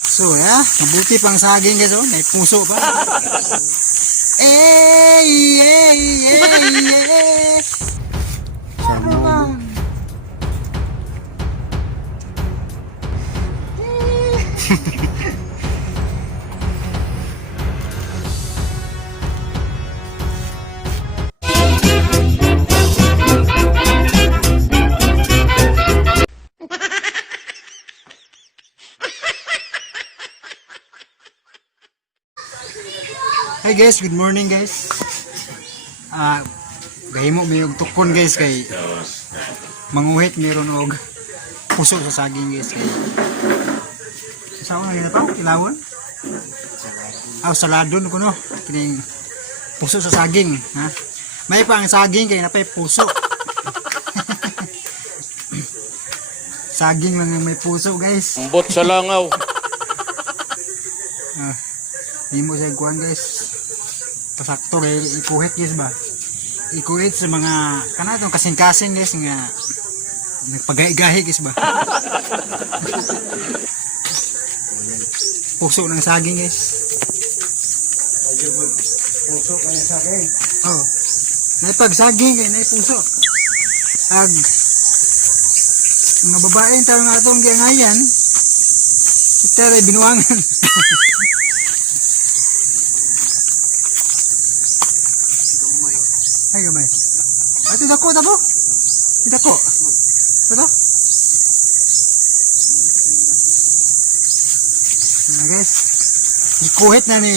So, mabuti pang saging guys, oh. May puso pa. Sama. Hi guys, good morning guys. Gahimo may og tukon guys kay manguhit meron og puso sa saging guys kay. Sa una gina pa kilawon. Saladon ko no. Kining puso sa saging, ha. May pa ang saging kay napay puso. Saging lang ang may puso guys. Ambot sa langaw. Himo sa kuan guys. Pasakto kay ikuhit guys ba. Ikuhit sa mga kanatong kasing-kasing guys nga nagpagahi-gahi guys ba. Puso ng saging guys. Puso ka ng saging. Oh. Naipag saging kay naip puso. Ag mga babae tayo nga itong giangayan. Kita rin binuangan. Ay gamay. Ito dako tabo. Dako. Ito. Guys. Ikuhit na ni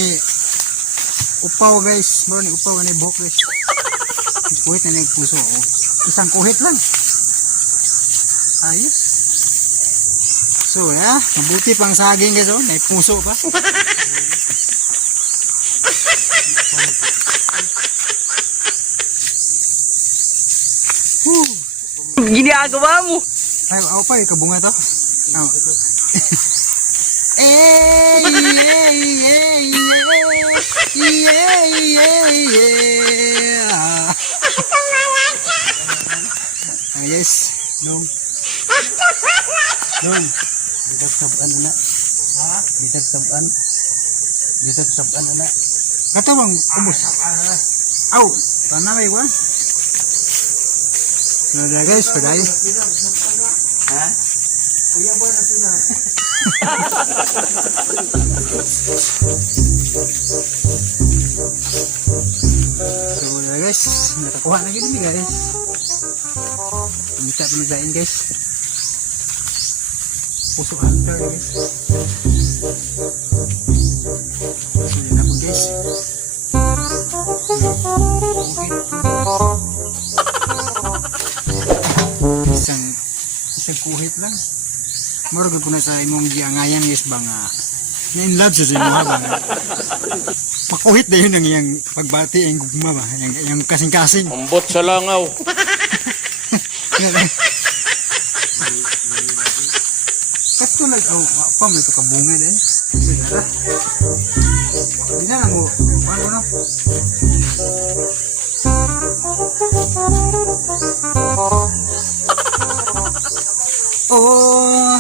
upaw guys. Bro ni upaw ni buhok guys. Ikuhit na ni puso. Oh. Isang kuhit lang. Ayos. So mabuti pang saging guys, oh. May puso pa. Ginagawa mo. Ay, ako pa kabunga to. Oh. Yes. Nung. Dito saban na. Ha? Dito saban. Dito saban na. Katawang ubos. Aw, tanaway ko. Nada guys, paday. Ha? Kuya boy na sila. So guys, nakakuha na gini guys. Kita pinasain guys. Puso hunter guys. So yun na po guys. Isang kuhit lang. Murag po na sa imong giangayan guys ba nga na-in-love sa imo ba nga. Makuhit na yun ang iyang pagbati ang gugma ba. Yung kasing-kasing. Ambot sa langaw. Kato lang, pa may kabunga din. Hindi na mo, paano na? Oh,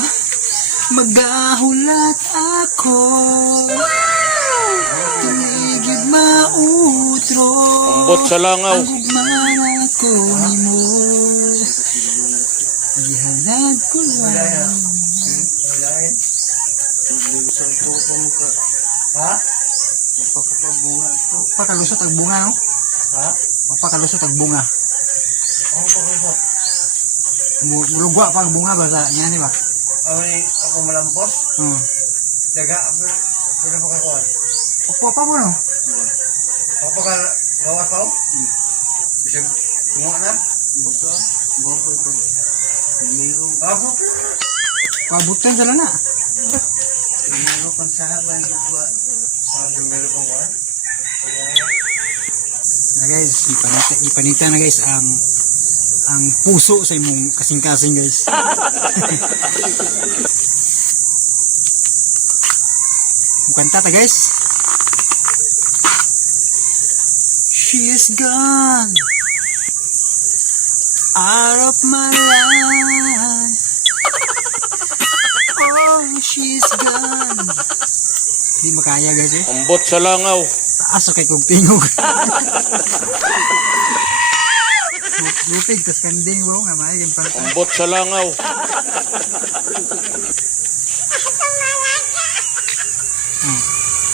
magahulat ako. Tuligid mautro. Ambot sa langaw. Ang gugman ako ni mo. Gihalad ko lang. Lain. Sa ito pa mo ka. Ha? Mapakapabunga ito. Pakalusot ang bunga, no? Ha? Mapakalusot ang bunga. Ako pa. Mulugwa pa ang bunga ba sa niya, di ba? Ako malampos. Daga. Pero makakuhan. Opo pa mo, no? Kapag gawas pa ako? Bisag bunga na? Buka. Buka ko ito. Mayroong. Abot. Pabutin sila na. Mayroong kang sahaban. Mayroong kang kuhan. Guys, ipanita na guys ang puso sa imong kasing-kasing guys. Mukanta ta guys. She is gone out of my life. Oh, she's gone Di makaya guys eh. Ambot sa langaw. Taas kay kog tingog. Lupig tas kanding bro nga may yung pantay. Ambot sa langaw.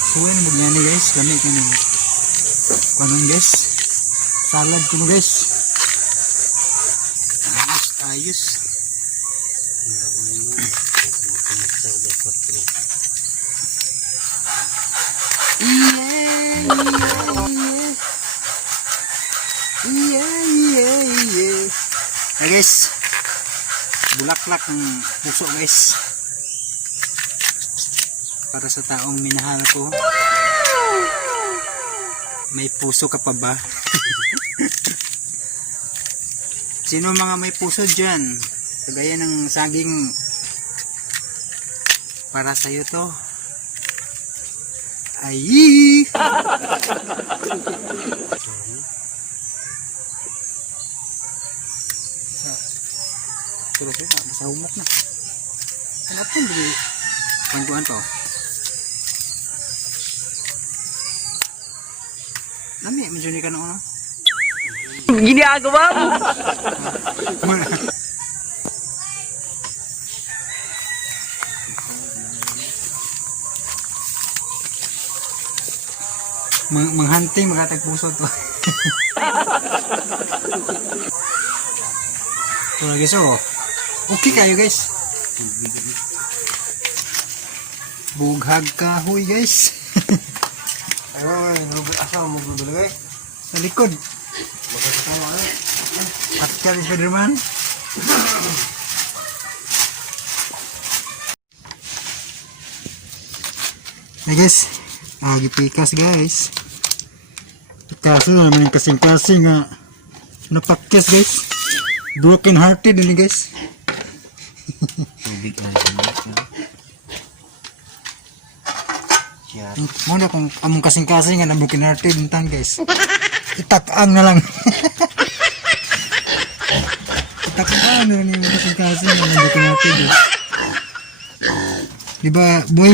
Suwen mo ganyan guys, kami kani. Kanon guys. Salad kuno guys. Ayos. Guys, bulaklak ng puso guys, para sa taong minahal ko. May puso ka pa ba? Sino mga may puso dyan? Kagaya ng saging, para sa'yo to. Ay! Pero siya na, basta humok na. Ano po hindi pangkuhan to? Nami, medyo ni ka na ano? Ginagawa mo. Manghunting, makatagpuso to. So guys, oh. Okay kayo guys. Bughag kahoy guys. Ay, asa mo gudulay? Sa likod. Makasama ano? Pascal Spiderman. Hey guys, gipikas guys. Kaso naman yung kasing-kasing napakyas guys. Broken hearted ini guys. Tubig na rin. Muna kung among kasing-kasing na broken hearted entang guys. Itakang na lang. Itakang na lang yung kasing-kasing na broken hearted guys. Diba boy?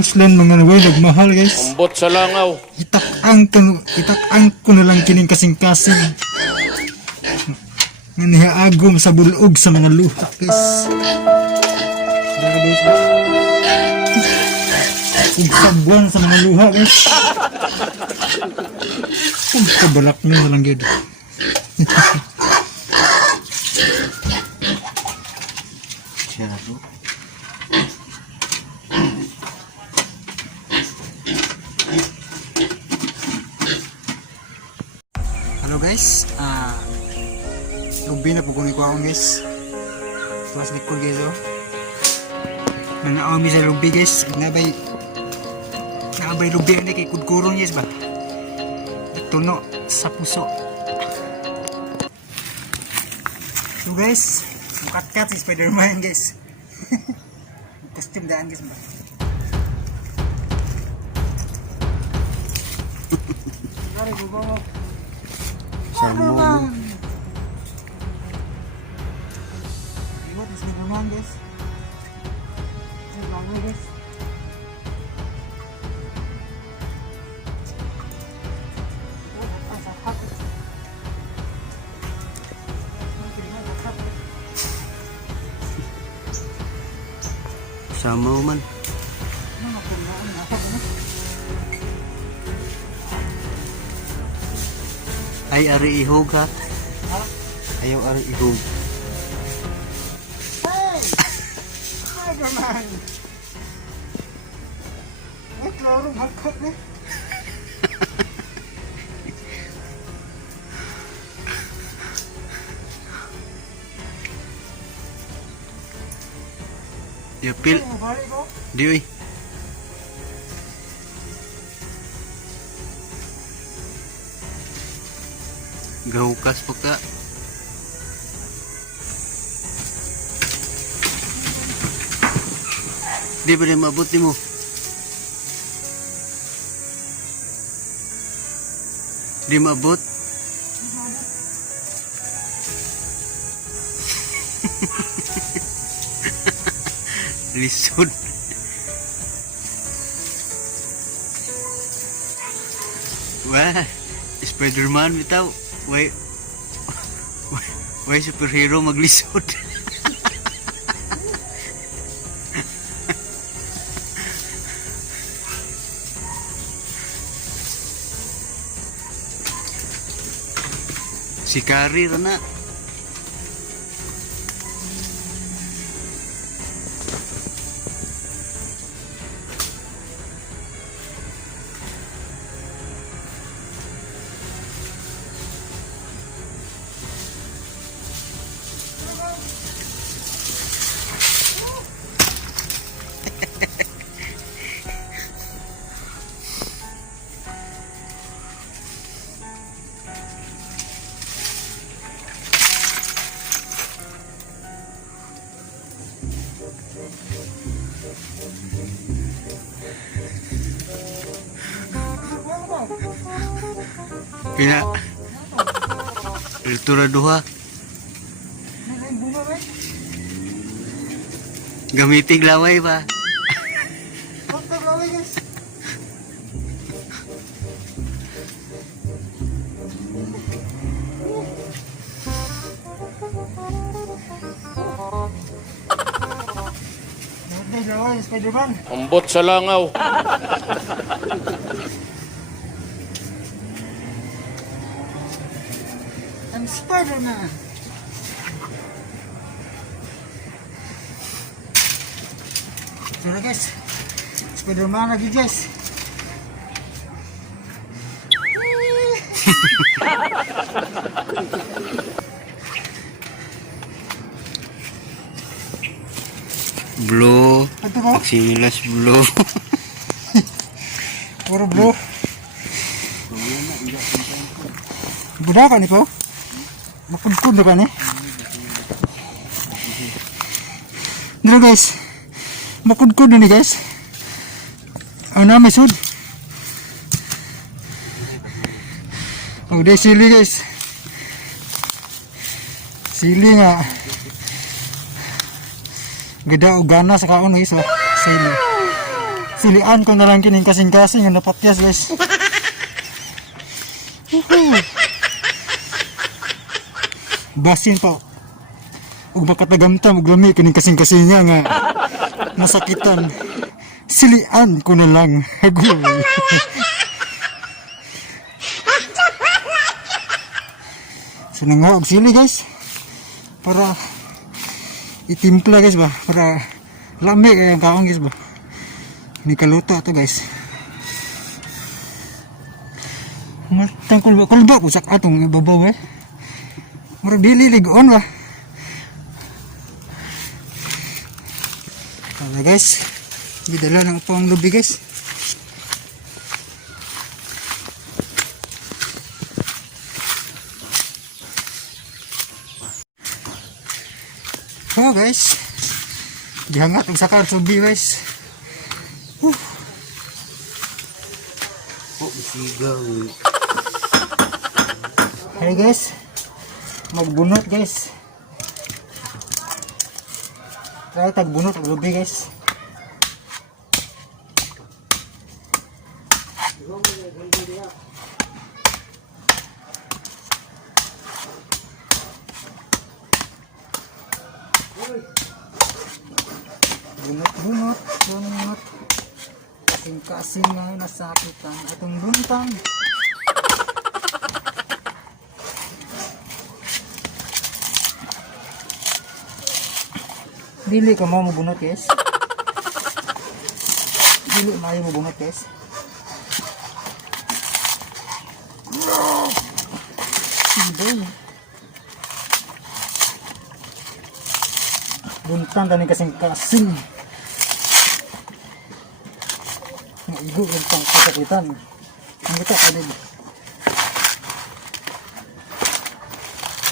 Uslan mga naway nagmahal guys. Ambot sa langaw. Itakang ko na lang kining kasing-kasing. Nga nihaagom sa bulog sa mga luha guys. Dara guys. Igsabuan sa mga luha guys. Kung kabalak nyo na lang yun. Siyado. Hello guys, lubi na po kunin ko akong guys. Tuwas likod guys oh. Nangaami sa lubi guys. Nabay lubi na kay kudkurong guys ba. Tuno sa puso. So guys, mukat-kat si Spiderman guys. Costume daan guys ba. Sorry bubaw. Samo. Iwat is Spiderman guys. Ay bago guys. Sama man. Ay ari ihog ha. Ayaw ari ihog. Hey! Spiderman! Ay, klaro, magkat na. Yapil. Ay, balik ko. Di oy. Gahukas pa ka. Di ba rin maabot ni mo? Di maabot? Lisod. Wah, Spider-Man bitaw. Why superhero maglisod? Si Kari na. Pina. Iltura duha. Gamiting laway ba? Spider-Man. Ambot sa langaw. I'm Spider-Man. So na guys, Spider-Man lagi guys. Blue. Ito ko, Maxilas blue. puro blue. Buda ka ni po? Mapudpud na ka ni? Dito guys, makudkud na ni guys. Ang namin sud. Oh, di sili guys. Sili nga. Gida o gana sa kaon guys. Oh. Sili. Silian ko na lang kining kasing-kasing yung napatyas guys. Basin pa. Ug makatagamtam ug lami kining kasing-kasing niya nga masakitan. Silian ko na lang. Hagoy. So nanguha og sili guys. Para itimpla guys ba. Para lami kaya ang kaon guys ba. Ni kaluto ito guys. Matang kulba usak atong ibabaw eh. Murag dili ligon ba. Kala guys, gidala ng pang lubi guys. So guys, dihangat ang sakar subi guys. Sigaw. Hey guys, magbunot guys. Try tagbunot ang lubi guys. Bunot. Kasing-kasing nga nasakitan atong buntang. Dili ka mo bunot guys. Dili maayo mo bunot guys. Buntang tani kasing-kasing. Igo yung pang kasakitan. Ang kita pwede.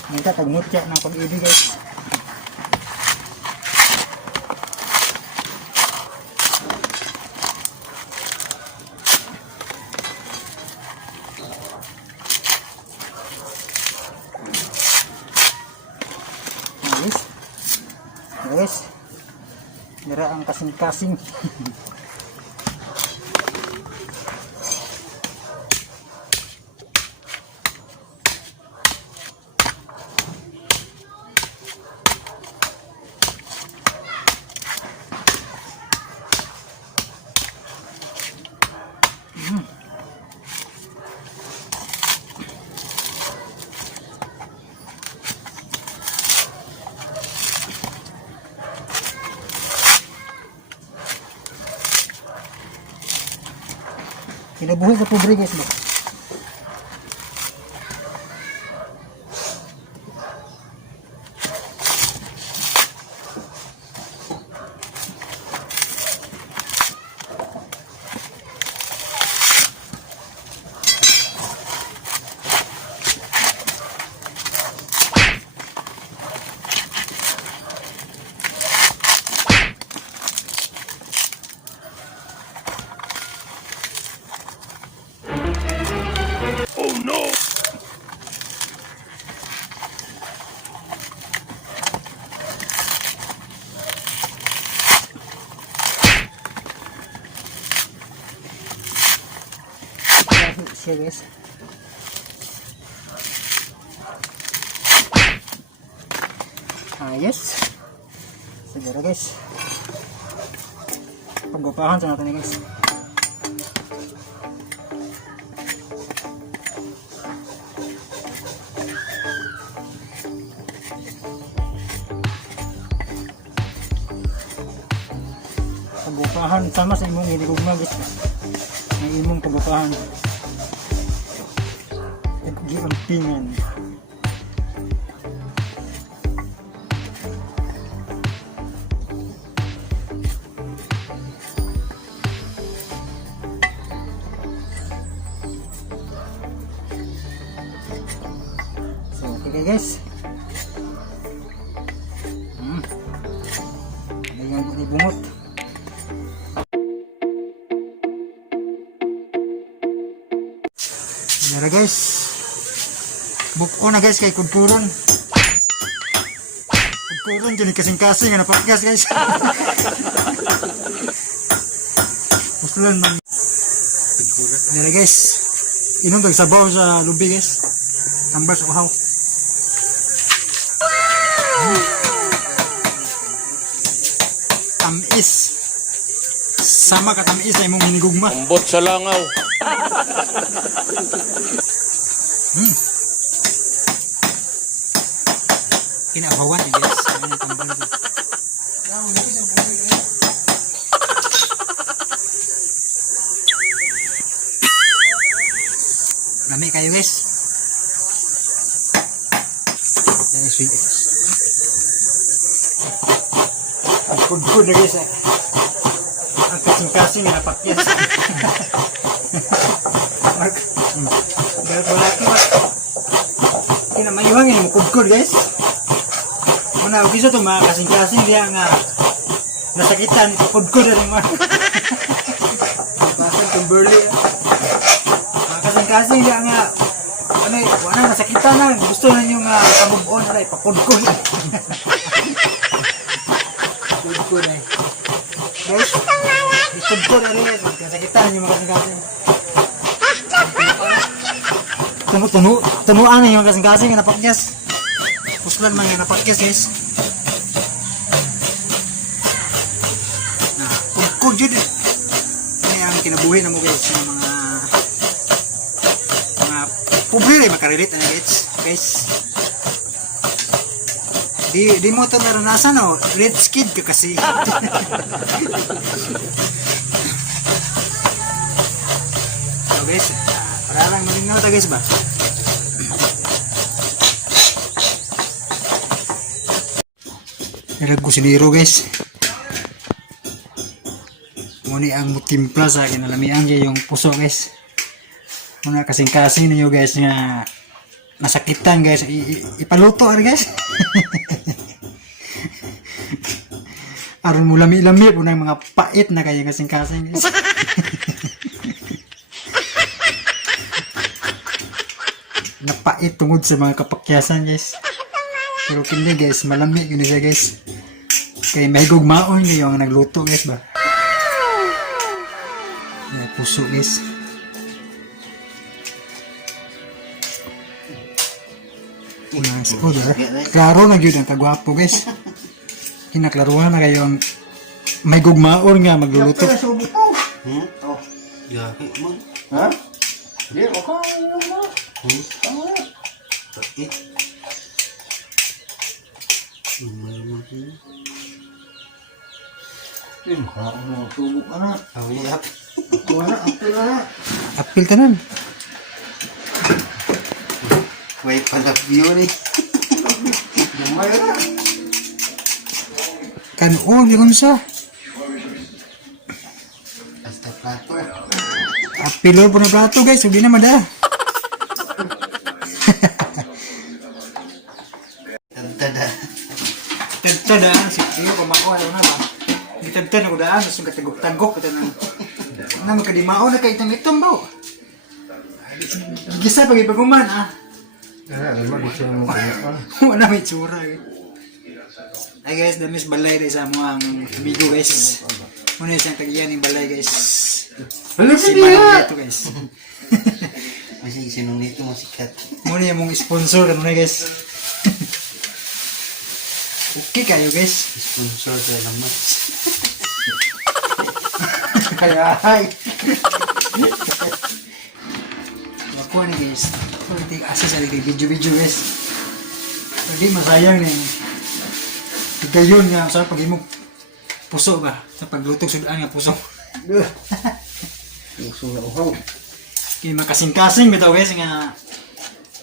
Ang kita tagmutya ng pag-ibig guys. Guys. Guys, dira ang kasing-kasing. Kinabuhi sa pobre guys ba? Siya guys. Ayos. Siguro guys. Paggupahan sa natin guys. Paggupahan sama sa imong hinigugma guys. Ang imong paggupahan. Giampingan. So, okay guys. Ayan yung bungot. Yan guys. Buko na guys kay kudkuron. Kudkuron jadi kasing-kasing na podcast guys. Muslan man. Yan guys. Inom tag sabaw sa lubi guys. Tambal sa uhaw. Tamis. Sama ka tamis na imong hinigugma. Ambot sa langaw. Kinabawan eh guys. Ayan yung tambal ko. Lami kayo guys. Yan yung sweet. Ang food na guys. Ang kasing-kasing na napakyas. Dahil wala ka kinamayuhang yung kudkud guys. Muna, bisa to mga kasing-kasing diya nga nasakitan, kudkud na rin mga basan itong burley mga kasing-kasing diya nga ano, wala nasakitan na gusto na nyo nga kamove on na ipakudkud kudkud na guys, kudkud na rin nasakitan yung mga kasing-kasing tunuan na yung kasing-kasing nga napakyas. Puslan man nga napakyas guys. Kung jud ini ang kinabuhi na mo guys ng mga pobre rin makarelate na guys. Di mo ito naranasan no, rich kid ka kasi. So guys, para lang malinaw ta guys ba? Nilagko si Nero guys. Muni ang mutimpla sa kinalamian dyan yung puso guys. Muna kasing-kasing ninyo guys nga nasakitan guys. Ipaluto ar guys. Aron mo lami-lami po ng mga pait na kaya kasing-kasing guys. Napait tungod sa mga kapakyasan guys. Pero kini guys, malami yun siya guys. Kay may gugmaon niyo ang nagluto guys ba. May puso guys. Nice food, klaro na gyud ang kagwapo guys. Kinaklaruhan na kayo ang may gugmaon nga magluluto. Oh. Yahi mo. Ha? Di, okay. Pait. Tubok ka na. Awiyap. Tuwa na, apil na. Apil tanan. Way pala view ni. Lumay na. Kanon yung sa. Hasta plato. Apilo po na plato guys, hindi na mada. Tantada. Tagtadaan si iyo pamako ano na ba. Gitagtad ako daan sa katagok-tagok kita na magkadimao na kay itong ba. Gisa pag ipaguman ah. Lima gusto mo kanya. Wala may tsura eh. Ay guys, damis balay rin sa mga amigo guys. Muna isang tagiyan yung balay guys. Hello, Si Manong dito guys. Masih sinong dito mo sikat. Muna yung mong sponsor ano na guys. Okay kayo guys. Sponsor sa lamas. Kaya ay. Ako ni guys. Kunti asa sa video guys. Hindi masayang ni. Gayon nga sa pag-imog puso ba sa paglutog sudan nga puso. Gusto na uhaw. Kaya makasing-kasing bitaw guys nga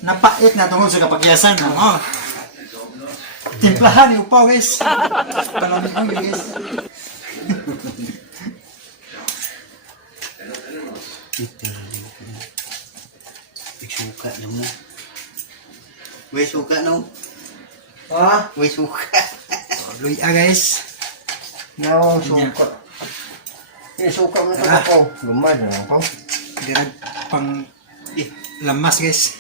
napait na tungod sa kapagyasan mo. Timplahan ni upaw guys. Palamihan guys. Suka na mo. Way suka no. Ha? Way suka. Luya guys. Nawang suka. Eh, suka mo sa kapaw. Lumay na lang, kapaw. Dirag pang lamas guys.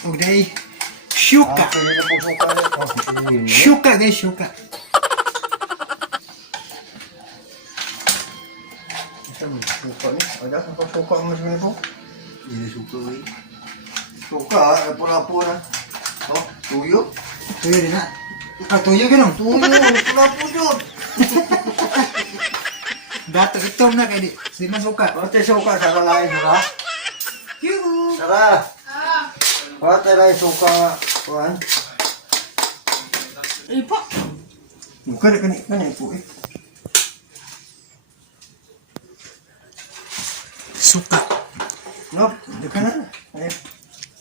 Okay. Syuka. Pwede na po suka na. Syuka guys, syuka. Suka ni. Ada apa suka mo sa ganito? Hindi suka way. Suka, pula-pula na. Oh, tuyo. Tuyo din na. Ah, tuyo ganun. Tuyo, pula-pula yun. Dato itom na kay di. Sima suka. Pati suka sa kalain, saka. Saka. Pati na yung suka. Kuhan. Ipa. Bukan na kanina po eh. Suka. No, di ka na. Ay.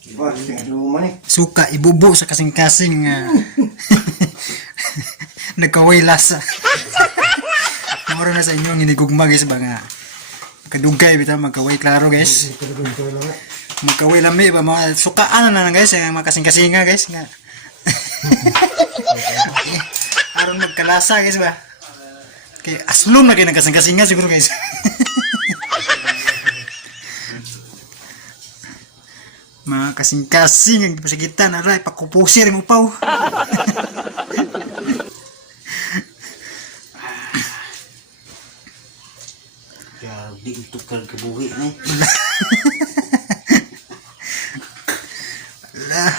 Iba, tingnan mo man eh. Suka ibubo sa kasing-kasing nagkaway lasa. Moro na sa inyo ang hinigugma guys ba nga kadugay bitaw magkaway klaro guys. Magkaway lami ba mga sukaan na lang guys ang mga kasing-kasinga guys nga. Aron magkalasa guys ba. Kay aslom na kay nagkasing-kasinga siguro guys. Mga kasing-kasing ang pasagitan aray pakupusir ang upaw. Grabe tukar kabuhi ni. Ala.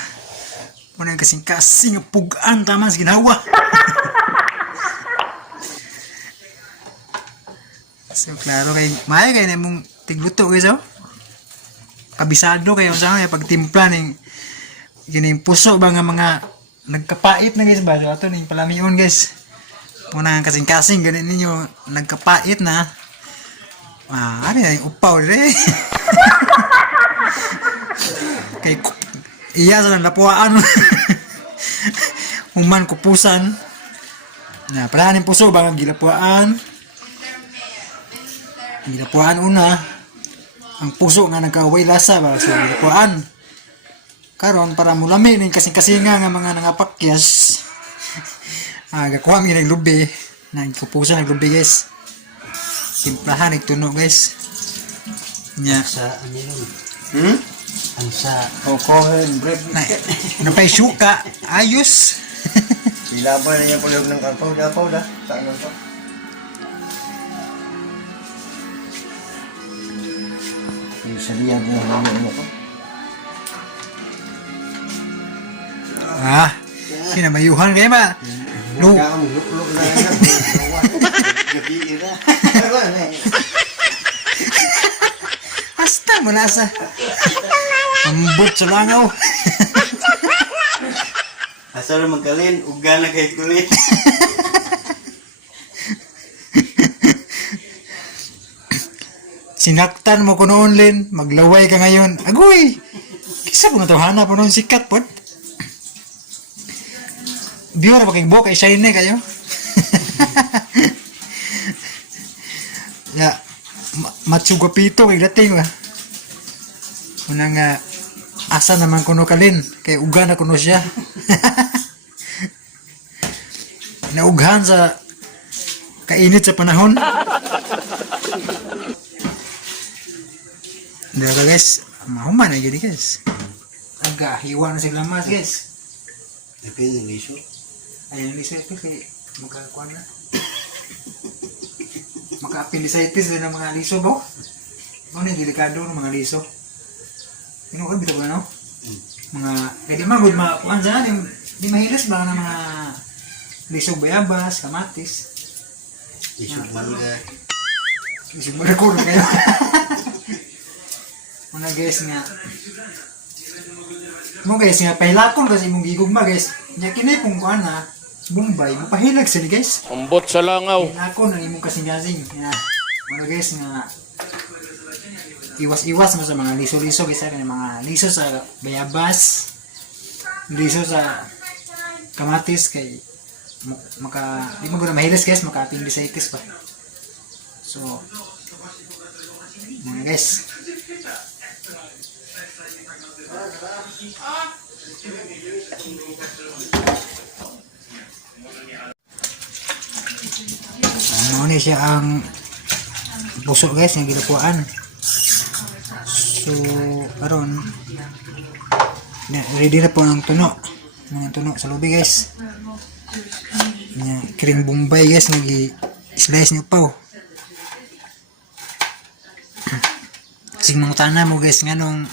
Muna yung kasing-kasing ang pugaan tama sa ginawa. So klaro kay maya kay na mong tigluto guys oh. Kabisado kayo sa kanya pagtimpla ning gining puso ba nga mga nagkapait na guys ba so ato ning palamion guys muna ang kasing-kasing ganin ninyo nagkapait na ano yan upaw dire kay iya sa napuaan human kupusan na pala ning puso ba nga gilapuan una ang puso nga nagkaway lasa ba so kuan karon para mulami ning kasing-kasinga nga mga nangapakyas gakuha mi ng lubi nagkupusa ng lubi guys simplahan igtuno guys nya Sa ano yun? Ang sa Oh, kohen, bread. na napay syuka ayos Ilaban na niya pulog ng kampaw. Dapaw da. Saan nun to? Yung saliyag mo. Ano ko? Ah, kinamayuhan kayo ba? No. Kaya kami lukluk na yan. Gabi ira. Ano na eh. Hasta mo nasa. Ambot sa langaw. Asa na magkalin, uga na kay kulit. Sinaktan mo ko noon, Lin. Maglaway ka ngayon. Agoy! Kisa po na to, hanap po noon sikat po. Biyo na paking buhok, ay shine kayo. Ya, matsugapito kay dating ba. Muna nga, asa naman kuno kalin, kay uga na kuno siya. Naughan sa kainit sa panahon. Dito guys, mahuman na gini guys. Aga, hiwa na sila mas guys. Depende ng iso. Ayun, liso ito kay magkakuan na. Maka-appendicitis din ng mga liso ba? Ano yung delikado ng mga liso? Inuod bitaw ba no? Mga, kaya di man good makuan dyan, di mahilas ba ng mga liso bayabas, kamatis? Iso mangga. Isip mo record kayo. Una guys nga. Mo guys nga pahilakon kasi mong gigugma guys. Nya kini pong kuan na Bombay, mapahilag sila guys. Ambot sa langaw. Ako nang imong kasing-kasing. Ya. Ano guys nga iwas-iwas mo sa mga liso-liso guys, kaya mga liso sa bayabas, liso sa kamatis kay di mo guna mahilas guys, maka-appendicitis pa. So mga guys, ano ni siya ang puso guys nga gilukuan. So karon ready na po ang tuno. Ang tuno sa lobby guys. Nya cream bombay guys nga gi-slice niyo pa. Sing mangutana mo guys nga nung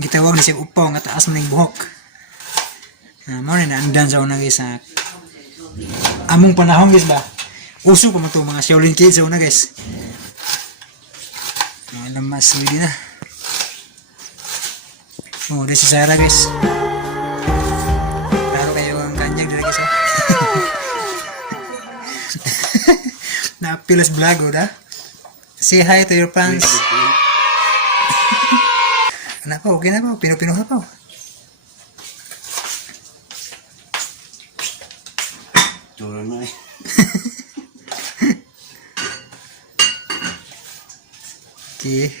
gitawag na siya upaw nga taas man ning buhok. Mo na andan sa una guys sa among panahon guys ba. Uso pa man to mga Shaolin kids sa una guys. Alam mas ready na. Oh, this is Sarah guys. Klaro kayo ang kanyang dito guys. Na-pilas vlog o da. Say hi to your fans. Ano pa, okay na pa, pino-pinuha pa. Turo na eh. Okay.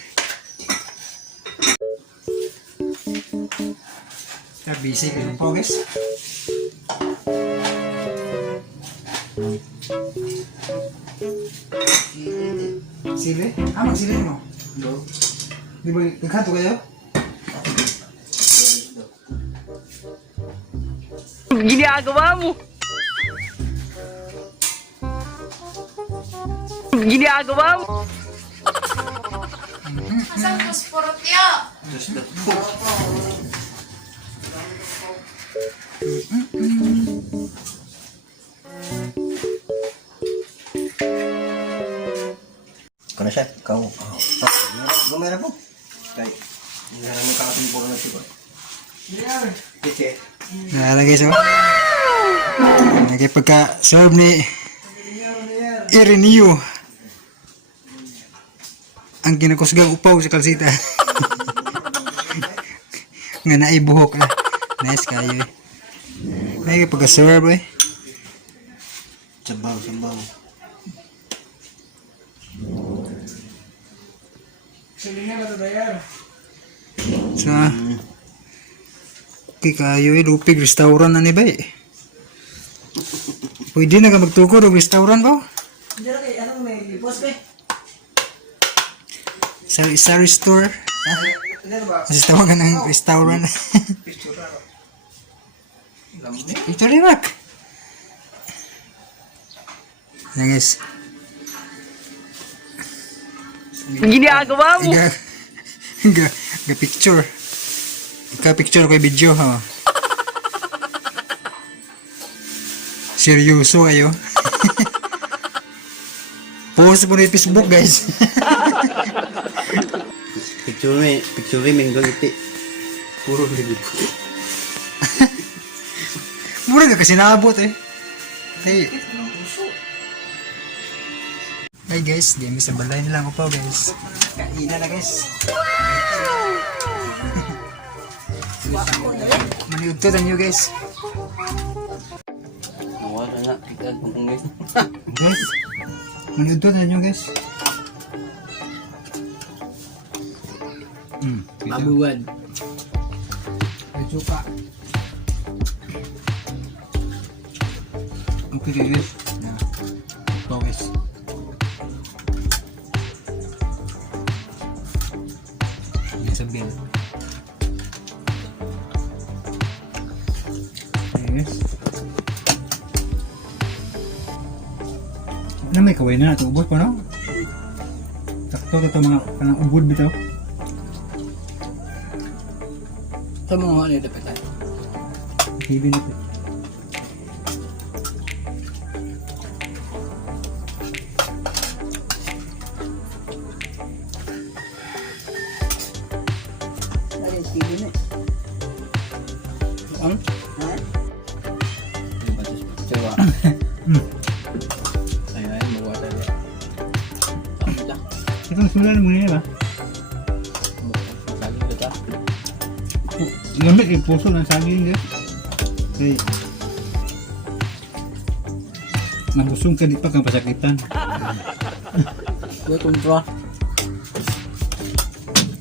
Busy kayo po guys. Sili? Ah, magsili mo? Di ba, nagkanto kayo? Ginagawa mo? Ginagawa mo? Masang puspurutyo. Kano siya? Ikaw. Gumera po. Kay. Hindi na naman kakapin po na siya. Kiche. Nara guys oh. Nagipagka-serve ni Ireneo ang kinakusgang upaw sa kalsita. Nga naibuhok ah. Nice kayo eh. Nagipagka-serve eh. Sabaw, sabaw. So, okay kayo eh. Lupig restaurant na ni ba eh. Pwede na ka magtukod o restaurant ba? Sari store. Kasi tawagan ng restaurant. Victory Rock. Yan guys. Ginagawa mo. Ga picture. Ika picture ko yung video ha. Seryoso kayo. Post mo na yung Facebook guys. Picture min kung iti. Puro libo. Mura ka kasi naabot eh. Hey. Hey guys, di sa balay nila ako pa guys. Kaina na guys. Maniudto na nyo guys. Nawala na. Kita kung guys. Guys, maniudto na nyo guys. Mabuwan. Medyo pa. Okay guys. Na. Ito guys. Yan sa bill. Okay guys. Ano may kaway na ito? Ubod pa no? Sakto ito mga kanang ubod bitaw. Sa mga ano ito pala. Hibi na ito. Ang? Cewa. Ay, mabuwa tayo. Ang dak. Itong sulan mo nila ba? Saging kita. Lamit yung puso ng saging guys. Okay. Nabusong ka di pa kang pasakitan. Ito kontra.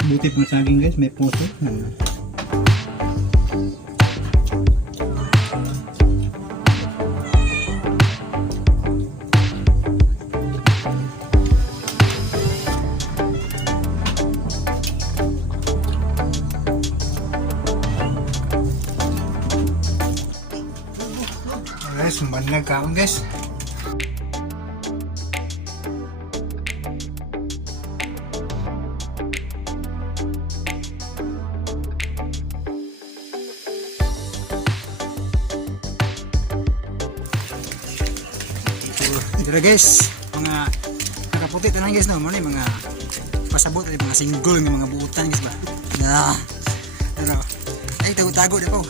Buti pang saging guys, may puso. Guys, manlag kaon guys. Ito na guys, mga nakaputi tanan guys no, mo ni mga pasabot ay mga single ng mga buutan guys ba. Na. Pero ay tago-tago na po.